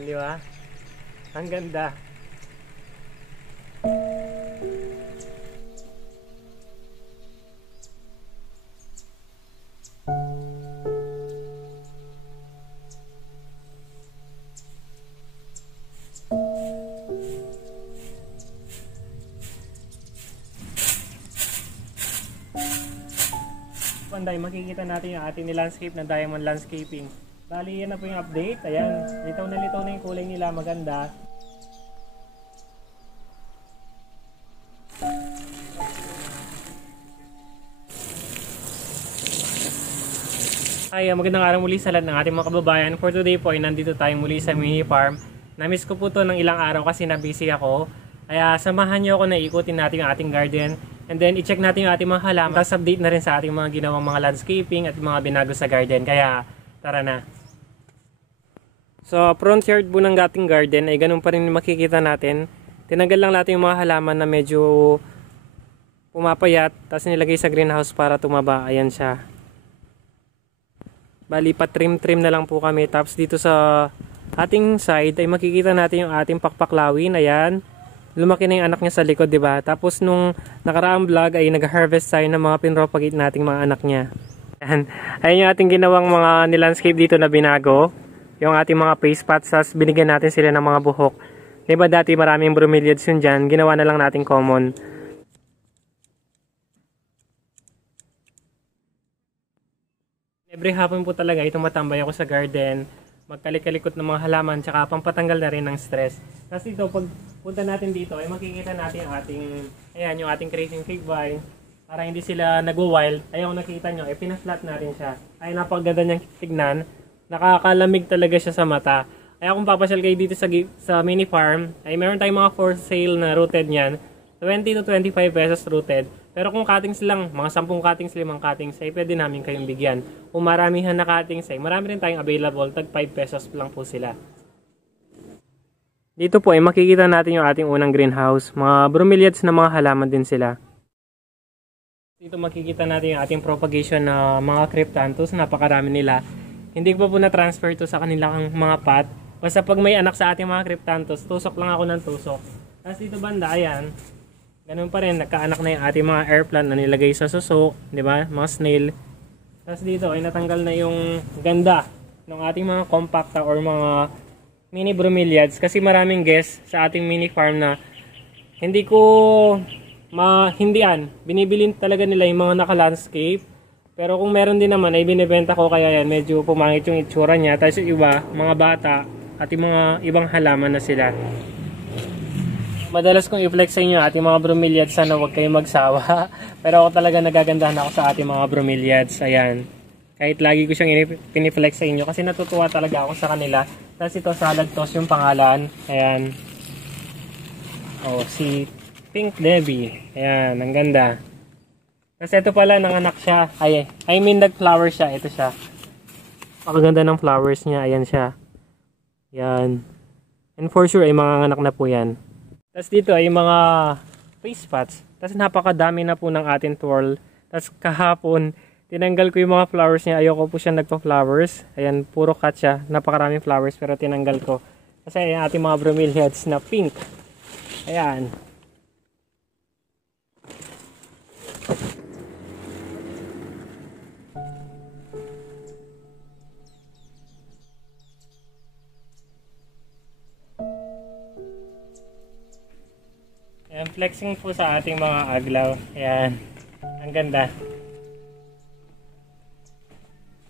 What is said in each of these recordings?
Ayan, di ba? Ang ganda. Panday, makikita natin yung ating landscape na Diamond Landscaping. Bali, yan na po yung update. Ayan, litaw na yung kulay nila, maganda. Ay, magandang araw muli sa lahat ng ating mga kababayan. For today po ay nandito tayo muli sa mini farm. Namiss ko po to ng ilang araw kasi na-busy ako. Kaya samahan nyo ako na ikutin natin ang ating garden. And then i-check natin yung ating mga halaman. Tapos update na rin sa ating mga ginawang mga landscaping at mga binago sa garden. Kaya tara na. So front yard po ng ating garden ay ganun pa rin makikita natin. Tinanggal lang natin yung mga halaman na medyo pumapayat. Tapos nilagay sa greenhouse para tumaba. Ayan siya. Bali pa trim na lang po kami. Tapos dito sa ating side ay makikita natin yung ating pakpaklawin. Ayan. Lumaki na yung anak niya sa likod, 'di ba? Tapos nung nakaraang vlog ay nag-harvest tayo ng mga pinropagate nating mga anak niya. Ayan. Ayun yung ating ginawang mga nilandscape dito na binago. Yung ating mga paste pots, binigyan natin sila ng mga buhok. 'Di ba dati maraming bromeliads yun diyan, ginawa na lang natin common. Every hapon po talaga ito matambay ako sa garden. Magkalik-kalikot ng mga halaman, tsaka pampatanggal na rin ng stress. Kasi ito, pag punta natin dito, ay makikita natin yung ating, ayan, yung ating creating fig vine. Para hindi sila nagwo-wild. Ayan, kung nakita nyo, pinaflat natin siya. Ay, napakaganda niyang tignan. Nakakalamig talaga siya sa mata. Ay, kung papasyal kayo dito sa mini farm, ay meron tayong mga for sale na rooted niyan. 20 to 25 pesos rooted. Pero kung cuttings lang, mga 10 cuttings, 5 cuttings, ay pwede namin kayong bigyan. Kung maramihan na cuttings, ay marami rin tayong available, tag 5 pesos lang po sila. Dito po ay makikita natin yung ating unang greenhouse. Mga bromeliads na mga halaman din sila. Dito makikita natin yung ating propagation na mga cryptanthus, napakarami nila. Hindi ko pa po na-transfer to sa kanilang mga pot. Basta pag may anak sa ating mga cryptanthus, tusok lang ako ng tusok. Tapos dito banda, ayan. Ganun pa rin, nagkaanak na yung ating mga air plant na nilagay sa suso, di ba? Mga snail. Tapos dito ay natanggal na yung ganda ng ating mga compacta or mga mini bromeliads kasi maraming guests sa ating mini farm na hindi ko mahindian. Binibilin talaga nila yung mga naka-landscape. Pero kung meron din naman ay binibenta ko kaya yan medyo pumangit yung itsura niya. Tapos yung iba, mga bata at yung mga ibang halaman na sila. Madalas kong i-flex sa inyo ating mga bromeliads, sana huwag kayong magsawa. Pero ako talaga nagagandahan ako sa ating mga bromeliads. Ayan. Kahit lagi ko siyang piniflex sa inyo kasi natutuwa talaga ako sa kanila. Tapos ito, salad toast yung pangalan. Ayan. Oh, si Pink Debbie. Ayan, ang ganda. Tapos ito pala, nanganak siya. I mean, nag-flower siya. Ito siya. Pakaganda ng flowers niya. Ayan siya. Ayan. And for sure, ay mga anak na po yan. Tapos dito ay mga paste pots. Tapos napakadami na po ng ating twirl. Tapos kahapon, tinanggal ko yung mga flowers niya. Ayoko po siya nagpa-flowers. Ayan, puro cut siya. Napakaraming flowers pero tinanggal ko. Kasi ayan ating mga bromeliads na pink. Ayan. Ayan, flexing po sa ating mga aglaw. Ayan. Ang ganda.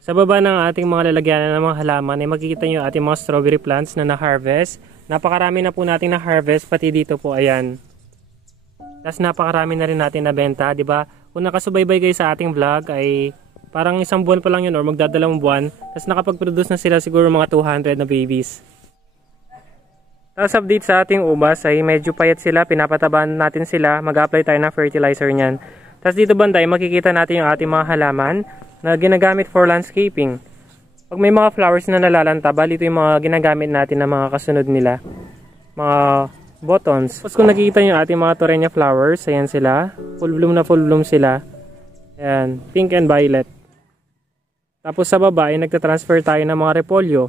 Sa baba ng ating mga lalagyanan ng mga halaman ay makikita nyo ating mga strawberry plants na na-harvest. Napakarami na po nating na-harvest pati dito po. Ayan. Tapos napakarami na rin natin nabenta. Diba? Kung nakasubaybay kayo sa ating vlog ay parang isang buwan pa lang yun or magdadalawang buwan. Tapos nakapag-produce na sila siguro mga 200 na babies. Tapos update sa ating ubas ay medyo payat sila, pinapatabahan natin sila, mag-apply tayo ng fertilizer niyan. Tapos dito banda ay makikita natin yung ating mga halaman na ginagamit for landscaping. Pag may mga flowers na nalalanta, bali ito yung mga ginagamit natin na mga kasunod nila. Mga buttons. Tapos kung nakikita nyo yung ating mga torenya flowers, ayan sila. Full bloom na full bloom sila. Ayan, pink and violet. Tapos sa baba ay nagtatransfer tayo ng mga repolyo.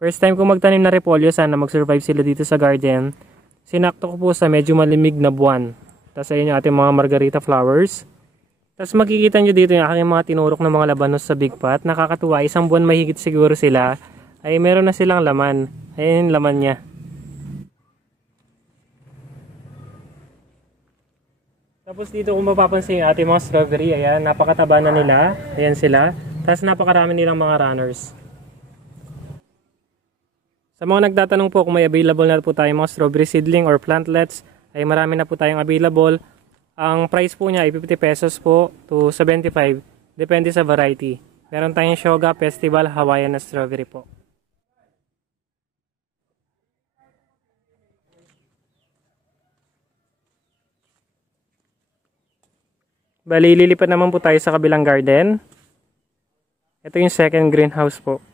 First time ko magtanim na repolyo, sana mag-survive sila dito sa garden. Sinakto ko po sa medyo malimig na buwan. Tapos ayun yung ating mga margarita flowers. Tapos makikita nyo dito yung aking mga tinurok na mga labanos sa big pot. Nakakatuwa, isang buwan mahigit siguro sila. Ay meron na silang laman. Ayun yung laman niya. Tapos dito kung mapapansin yung ating mga strawberry, ayan, napakataba na nila. Ayan sila. Tapos napakarami nilang mga runners. Sa mga nagtatanong po kung may available na po tayong mga strawberry seedling or plantlets, ay marami na po tayong available. Ang price po niya ay 50 pesos po to 75. Depende sa variety. Meron tayong Shoga Festival Hawaiian na strawberry po. Bali, lilipat naman po tayo sa kabilang garden. Ito yung second greenhouse po.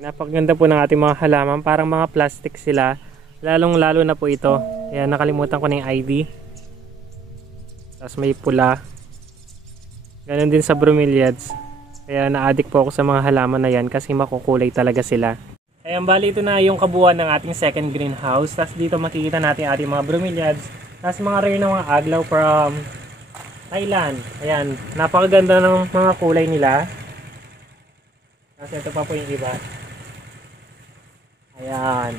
Napakaganda po ng ating mga halaman. Parang mga plastic sila. Lalong lalo na po ito. Ayan, nakalimutan ko na yung ID. Tapos may pula. Ganon din sa bromeliads. Kaya na-addict po ako sa mga halaman na yan kasi makukulay talaga sila. Ayan, bali ito na yung kabuuan ng ating second greenhouse. Tapos dito makikita natin ating mga bromeliads. Tapos mga rare na mga aglaw from Thailand. Ayan, napakaganda ng mga kulay nila. Tapos ito pa po yung iba. Ayan.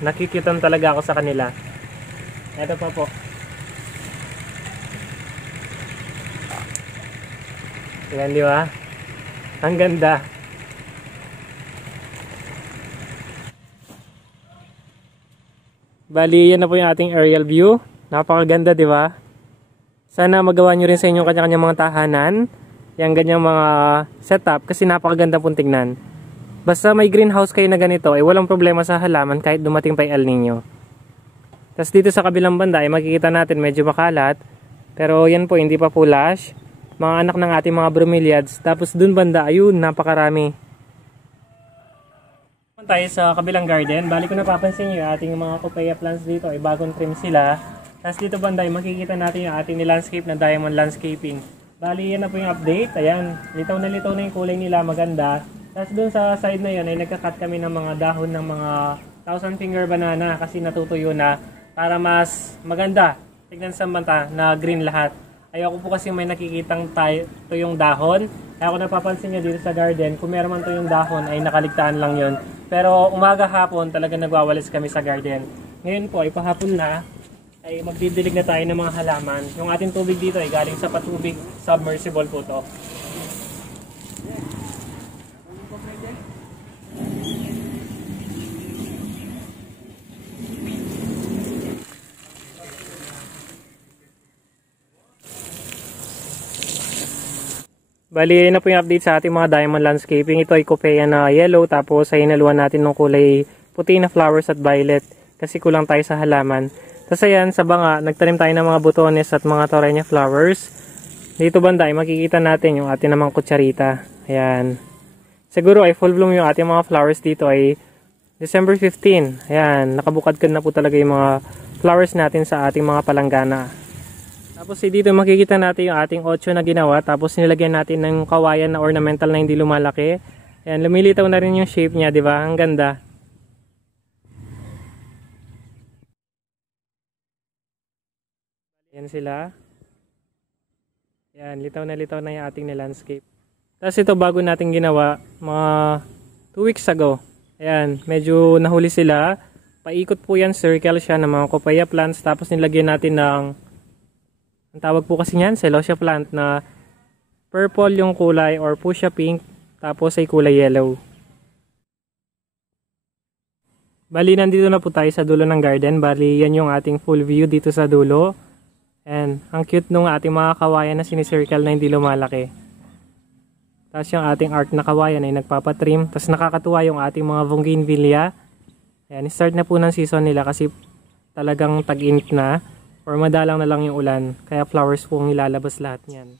Nakikitan talaga ako sa kanila. Ito pa po. Ayan, di ba? Ang ganda. Bali, yan na po yung ating aerial view. Napakaganda, di ba? Sana magawa nyo rin sa inyong kanya-kanyang mga tahanan. Yung ganyang mga setup kasi napakaganda pong tingnan. Basta may greenhouse kayo na ganito, ay walang problema sa halaman kahit dumating pa yung El Nino. Tapos dito sa kabilang banda ay makikita natin medyo makalat. Pero yan po, hindi pa po lush. Mga anak ng ating mga bromeliads. Tapos dun banda, ayun, napakarami. Tayo sa kabilang garden. Bali ko napapansin nyo yung ating mga copaya plants dito ay bagong trim sila. Tapos dito banda ay makikita natin yung ating landscape na Diamond Landscaping. Bali yan na po yung update. Ayan, litaw na yung kulay nila, maganda. Tapos dun sa side na yun ay nagka-cut kami ng mga dahon ng mga 1000 finger banana kasi natutuyo na para mas maganda. Tignan sa mata na green lahat. Ayoko po kasi may nakikitang tuyong dahon. Kaya kung napapansin nyo dito sa garden, kung meron man tuyong dahon ay nakaligtaan lang yon. Pero umaga hapon talaga nagwawalis kami sa garden. Ngayon po ay pahapon na ay magdidilig na tayo ng mga halaman. Yung ating tubig dito ay galing sa patubig submersible po to. Bali, yun na po yung update sa ating mga Diamond Landscaping. Ito ay Copea na yellow, tapos ay hinaluan natin ng kulay puti na flowers at violet kasi kulang tayo sa halaman. Tapos ayan, sa banga, nagtanim tayo ng mga butones at mga torenya flowers. Dito banda ay makikita natin yung ating namang kutsarita. Ayan. Siguro ay full bloom yung ating mga flowers dito ay December 15. Ayan, nakabukadkad na po talaga yung mga flowers natin sa ating mga palanggana. Tapos dito makikita natin yung ating 8 na ginawa. Tapos nilagyan natin ng kawayan na ornamental na hindi lumalaki. Ayan, lumilitaw na rin yung shape niya, di ba? Ang ganda. Ayan sila. Ayan, litaw na yung ating landscape. Tapos ito bago natin ginawa, mga 2 weeks ago. Ayan, medyo nahuli sila. Paikot po yan, circle siya ng mga copaya plants. Tapos nilagyan natin ng ang tawag po kasi niyan, celosia plant na purple yung kulay or fuchsia pink, tapos ay kulay yellow. Bali, nandito na po tayo sa dulo ng garden. Bali, yan yung ating full view dito sa dulo. And ang cute nung ating mga kawayan na sinicircle na hindi lumalaki. Tapos yung ating art na kawayan ay nagpapatrim. Tapos nakakatuwa yung ating mga bougainvillea. Ayan, start na po ng season nila kasi talagang tag-init na. Or madalang na lang yung ulan, kaya flowers po ang ilalabas lahat niyan.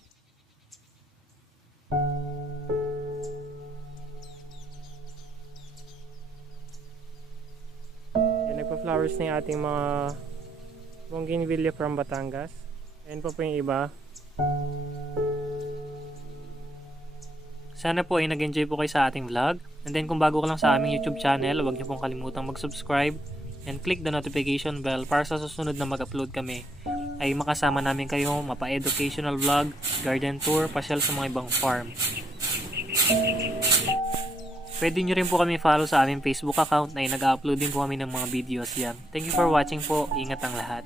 flowers ni ating mga bougainvillea from Batangas. Ayan po yung iba. Sana po ay nag-enjoy po kayo sa ating vlog. And then kung bago ka lang sa aming YouTube channel, huwag niyo pong kalimutang mag-subscribe and click the notification bell para sa susunod na mag-upload kami ay makasama namin kayo mapa-educational vlog, garden tour, pasyal sa mga ibang farm. Pwede nyo rin po kami follow sa aming Facebook account na nag-upload din po kami ng mga videos yan. Thank you for watching po. Ingat ang lahat.